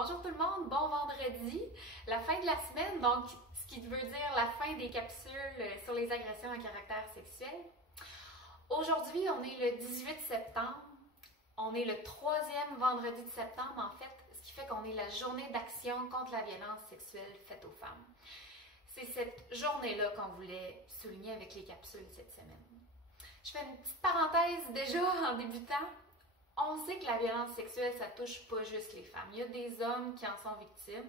Bonjour tout le monde, bon vendredi, la fin de la semaine, donc ce qui veut dire la fin des capsules sur les agressions à caractère sexuel. Aujourd'hui, on est le 18 septembre, on est le troisième vendredi de septembre en fait, ce qui fait qu'on est la journée d'action contre la violence sexuelle faite aux femmes. C'est cette journée-là qu'on voulait souligner avec les capsules cette semaine. Je fais une petite parenthèse déjà en débutant. On sait que la violence sexuelle, ça touche pas juste les femmes. Il y a des hommes qui en sont victimes.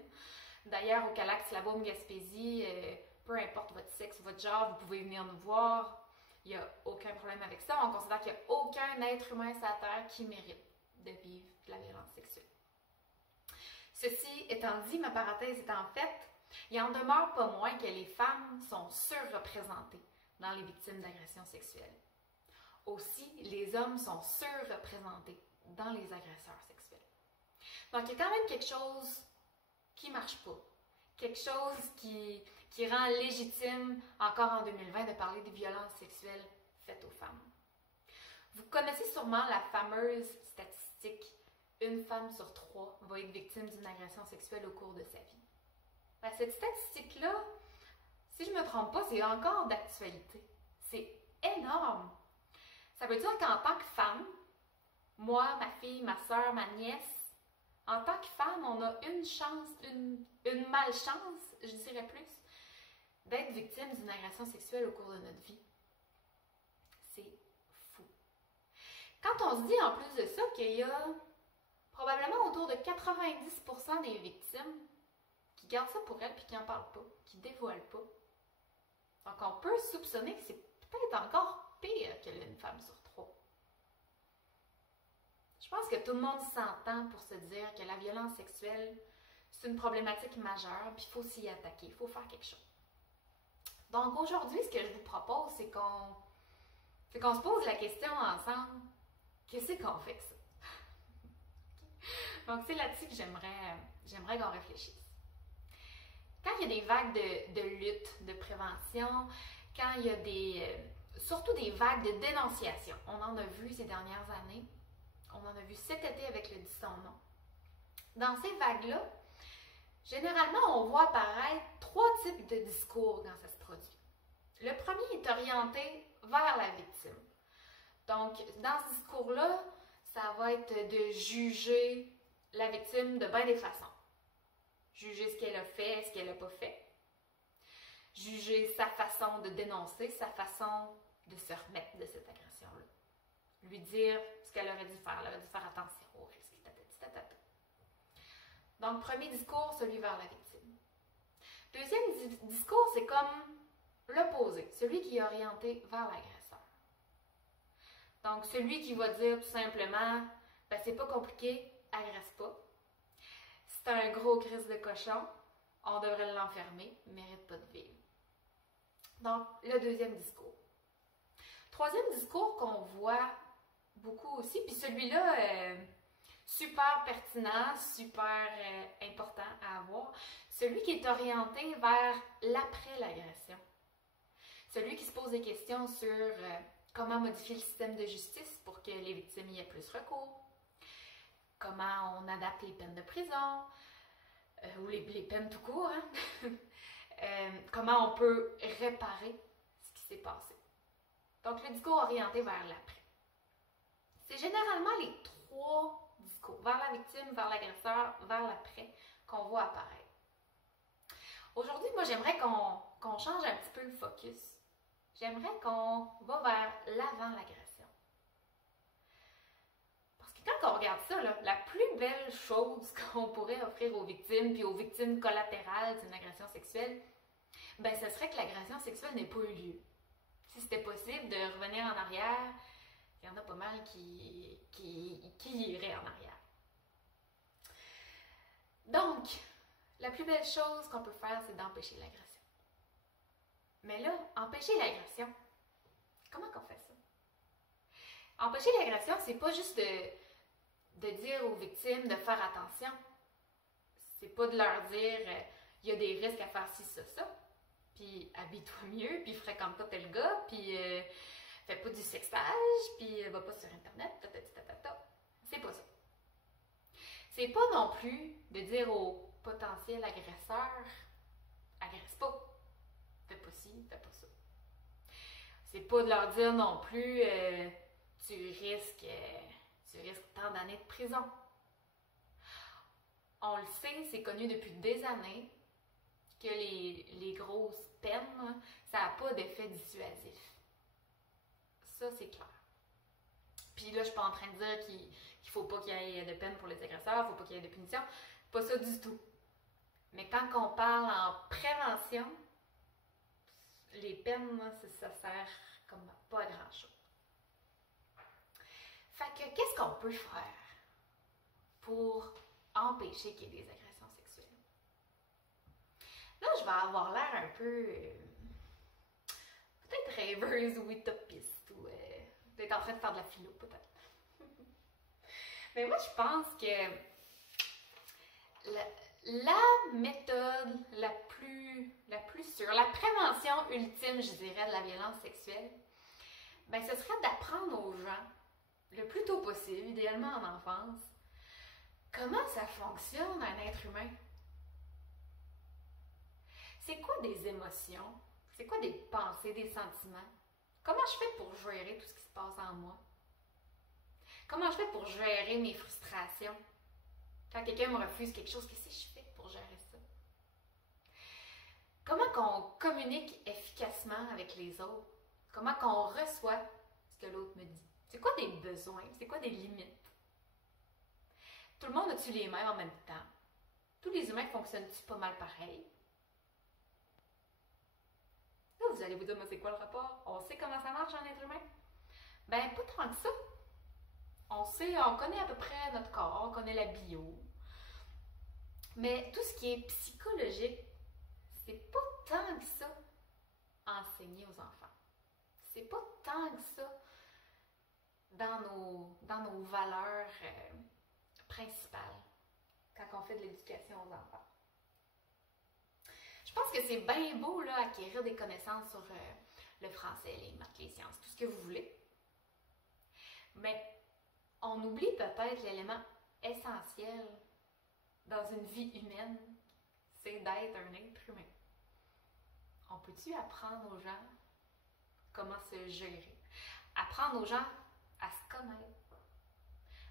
D'ailleurs, au Calax Labaume Gaspésie, peu importe votre sexe, votre genre, vous pouvez venir nous voir. Il n'y a aucun problème avec ça. On considère qu'il n'y a aucun être humain sur la Terre qui mérite de vivre de la violence sexuelle. Ceci étant dit, ma parenthèse étant faite, il en demeure pas moins que les femmes sont surreprésentées dans les victimes d'agressions sexuelles. Aussi, les hommes sont surreprésentés dans les agresseurs sexuels. Donc, il y a quand même quelque chose qui ne marche pas. Quelque chose qui rend légitime, encore en 2020, de parler des violences sexuelles faites aux femmes. Vous connaissez sûrement la fameuse statistique « Une femme sur 3 va être victime d'une agression sexuelle au cours de sa vie ». Ben, cette statistique-là, si je ne me trompe pas, c'est encore d'actualité. C'est énorme! Ça veut dire qu'en tant que femme, moi, ma fille, ma soeur, ma nièce, en tant que femme, on a une chance, une malchance, je dirais plus, d'être victime d'une agression sexuelle au cours de notre vie. C'est fou. Quand on se dit en plus de ça qu'il y a probablement autour de 90% des victimes qui gardent ça pour elles puis qui n'en parlent pas, qui ne dévoilent pas. Donc on peut soupçonner que c'est peut-être encore pire que l'une femme sur 3. Je pense que tout le monde s'entend pour se dire que la violence sexuelle, c'est une problématique majeure, puis il faut s'y attaquer, il faut faire quelque chose. Donc aujourd'hui, ce que je vous propose, c'est qu'on se pose la question ensemble, qu'est-ce qu'on fait avec ça? Donc c'est là-dessus que j'aimerais qu'on réfléchisse. Quand il y a des vagues de lutte, de prévention, quand il y a surtout des vagues de dénonciation. On en a vu ces dernières années. On en a vu cet été avec le Dis son nom. Dans ces vagues-là, généralement, on voit apparaître 3 types de discours quand ça se produit. Le premier est orienté vers la victime. Donc, dans ce discours-là, ça va être de juger la victime de bien des façons. Juger ce qu'elle a fait, ce qu'elle n'a pas fait. Juger sa façon de dénoncer, sa façon de se remettre de cette agression-là. Lui dire ce qu'elle aurait dû faire. Elle aurait dû faire attention au risque. Donc, premier discours, celui vers la victime. Deuxième discours, c'est comme l'opposé, celui qui est orienté vers l'agresseur. Donc, celui qui va dire tout simplement, ben, c'est pas compliqué, agresse pas. C'est un gros crise de cochon, on devrait l'enfermer, il ne mérite pas de vivre. Donc, le deuxième discours. Troisième discours qu'on voit beaucoup aussi, puis celui-là, super pertinent, super important à avoir, celui qui est orienté vers l'après-l'agression. Celui qui se pose des questions sur comment modifier le système de justice pour que les victimes y aient plus recours, comment on adapte les peines de prison, ou les peines tout court, hein? Comment on peut réparer ce qui s'est passé. Donc, le discours orienté vers l'après. C'est généralement les 3 discours, vers la victime, vers l'agresseur, vers l'après, qu'on voit apparaître. Aujourd'hui, moi, j'aimerais qu'on change un petit peu le focus. J'aimerais qu'on va vers l'avant l'agression. Parce que quand on regarde ça, là, la plus belle chose qu'on pourrait offrir aux victimes, puis aux victimes collatérales d'une agression sexuelle, ben, ce serait que l'agression sexuelle n'ait pas eu lieu. Si c'était possible de revenir en arrière, il y en a pas mal qui iraient en arrière. Donc, la plus belle chose qu'on peut faire, c'est d'empêcher l'agression. Mais là, empêcher l'agression, comment qu'on fait ça? Empêcher l'agression, c'est pas juste de dire aux victimes de faire attention. C'est pas de leur dire il y a des risques à faire ci, ça, puis habille-toi mieux, puis fréquente pas tel gars, puis fais pas du sextage, puis va pas sur Internet, C'est pas ça. C'est pas non plus de dire au potentiel agresseur, agresse pas, fais pas ci, fais pas ça. C'est pas de leur dire non plus, tu risques tant d'années de prison. On le sait, c'est connu depuis des années que les grosses peines, ça n'a pas d'effet dissuasif. Ça, c'est clair. Puis là, je suis pas en train de dire qu'il faut pas qu'il y ait de peine pour les agresseurs, il faut pas qu'il y ait de punition. Pas ça du tout. Mais quand on parle en prévention, les peines, ça sert comme pas à grand-chose. Fait que, qu'est-ce qu'on peut faire pour empêcher qu'il y ait des agressions sexuelles? Là, je vais avoir l'air un peu, peut-être rêveuse ou utopiste, ou peut-être en train de faire de la philo, peut-être. Mais moi, je pense que la méthode la plus sûre, la prévention ultime, je dirais, de la violence sexuelle, ben, ce serait d'apprendre aux gens, le plus tôt possible, idéalement en enfance, comment ça fonctionne un être humain. C'est quoi des émotions? C'est quoi des pensées, des sentiments? Comment je fais pour gérer tout ce qui se passe en moi? Comment je fais pour gérer mes frustrations? Quand quelqu'un me refuse quelque chose, qu'est-ce que je fais pour gérer ça? Comment qu'on communique efficacement avec les autres? Comment qu'on reçoit ce que l'autre me dit? C'est quoi des besoins? C'est quoi des limites? Tout le monde a-tu les mêmes en même temps? Tous les humains fonctionnent-tu pas mal pareil? Là, vous allez vous dire, mais c'est quoi le rapport? On sait comment ça marche un être humain? Ben, pas tant que ça. On connaît à peu près notre corps, on connaît la bio. Mais tout ce qui est psychologique, c'est pas tant que ça enseigné aux enfants. C'est pas tant que ça dans nos valeurs principales quand on fait de l'éducation aux enfants. Je pense que c'est bien beau là, acquérir des connaissances sur le français, les maths, les sciences, tout ce que vous voulez. Mais on oublie peut-être l'élément essentiel dans une vie humaine, c'est d'être un être humain. On peut-tu apprendre aux gens comment se gérer? Apprendre aux gens à se connaître.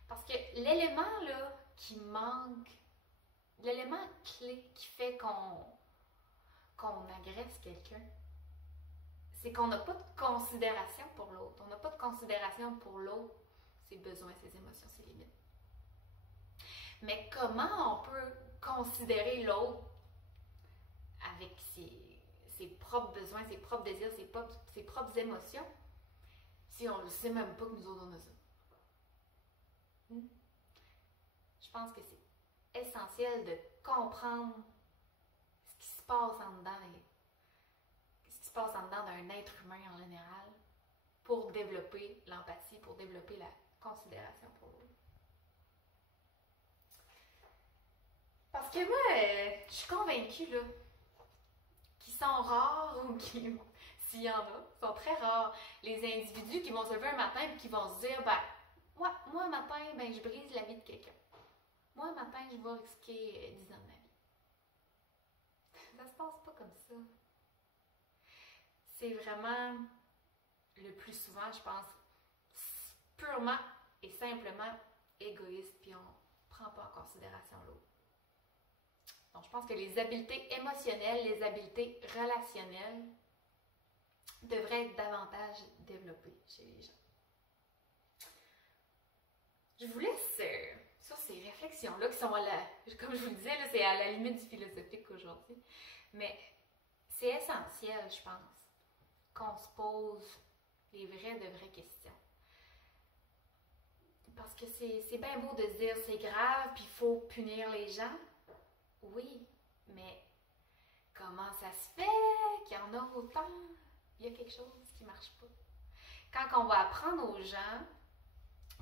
Parce que l'élément là qui manque, l'élément clé qui fait qu'on agresse quelqu'un, c'est qu'on n'a pas de considération pour l'autre. On n'a pas de considération pour l'autre, ses besoins, ses émotions, ses limites. Mais comment on peut considérer l'autre avec ses propres besoins, ses propres désirs, ses propres émotions, si on ne sait même pas que nous autres on a ça? Je pense que c'est essentiel de comprendre ce qui se passe en dedans, ce qui se passe en dedans d'un être humain en général, pour développer l'empathie, pour développer la considération pour l'autre. Parce que moi, je suis convaincue là, qu'ils sont rares ou qui, s'il y en a, sont très rares, les individus qui vont se lever un matin et qui vont se dire, ben, moi un matin, ben, je brise la vie de quelqu'un. Moi un matin, je vais risquer 10 ans de ma vie. Ça se passe pas comme ça. C'est vraiment, le plus souvent, je pense, purement et simplement égoïste, puis on ne prend pas en considération l'autre. Donc, je pense que les habiletés émotionnelles, les habiletés relationnelles devraient être davantage développées chez les gens. Je vous laisse sur ces réflexions-là qui sont, comme je vous le disais, là, c'est à la limite du philosophique aujourd'hui. Mais c'est essentiel, je pense, qu'on se pose les vraies questions. Parce que c'est bien beau de se dire c'est grave, puis il faut punir les gens. Oui, mais comment ça se fait qu'il y en a autant? Il y a quelque chose qui ne marche pas. Quand on va apprendre aux gens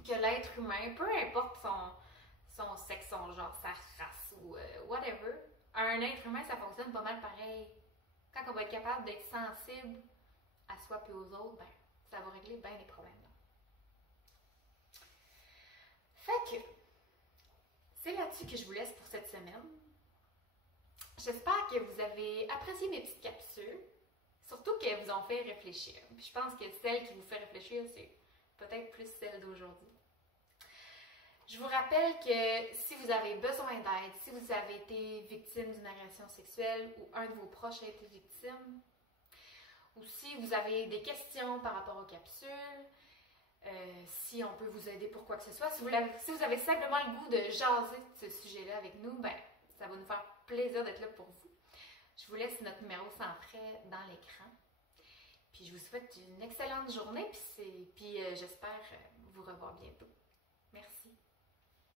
que l'être humain, peu importe son sexe, son genre, sa race ou whatever, un être humain, ça fonctionne pas mal pareil. Quand on va être capable d'être sensible à soi et aux autres, ben, ça va régler bien les problèmes. Là. Fait que, c'est là-dessus que je vous laisse pour cette semaine. J'espère que vous avez apprécié mes petites capsules, surtout qu'elles vous ont fait réfléchir. Puis je pense que celle qui vous fait réfléchir, c'est peut-être plus celle d'aujourd'hui. Je vous rappelle que si vous avez besoin d'aide, si vous avez été victime d'une agression sexuelle ou un de vos proches a été victime, ou si vous avez des questions par rapport aux capsules, si on peut vous aider pour quoi que ce soit, si vous avez simplement le goût de jaser de ce sujet-là avec nous, ben, ça va nous faire plaisir d'être là pour vous. Je vous laisse notre numéro sans frais dans l'écran. Puis je vous souhaite une excellente journée, puis j'espère vous revoir bientôt.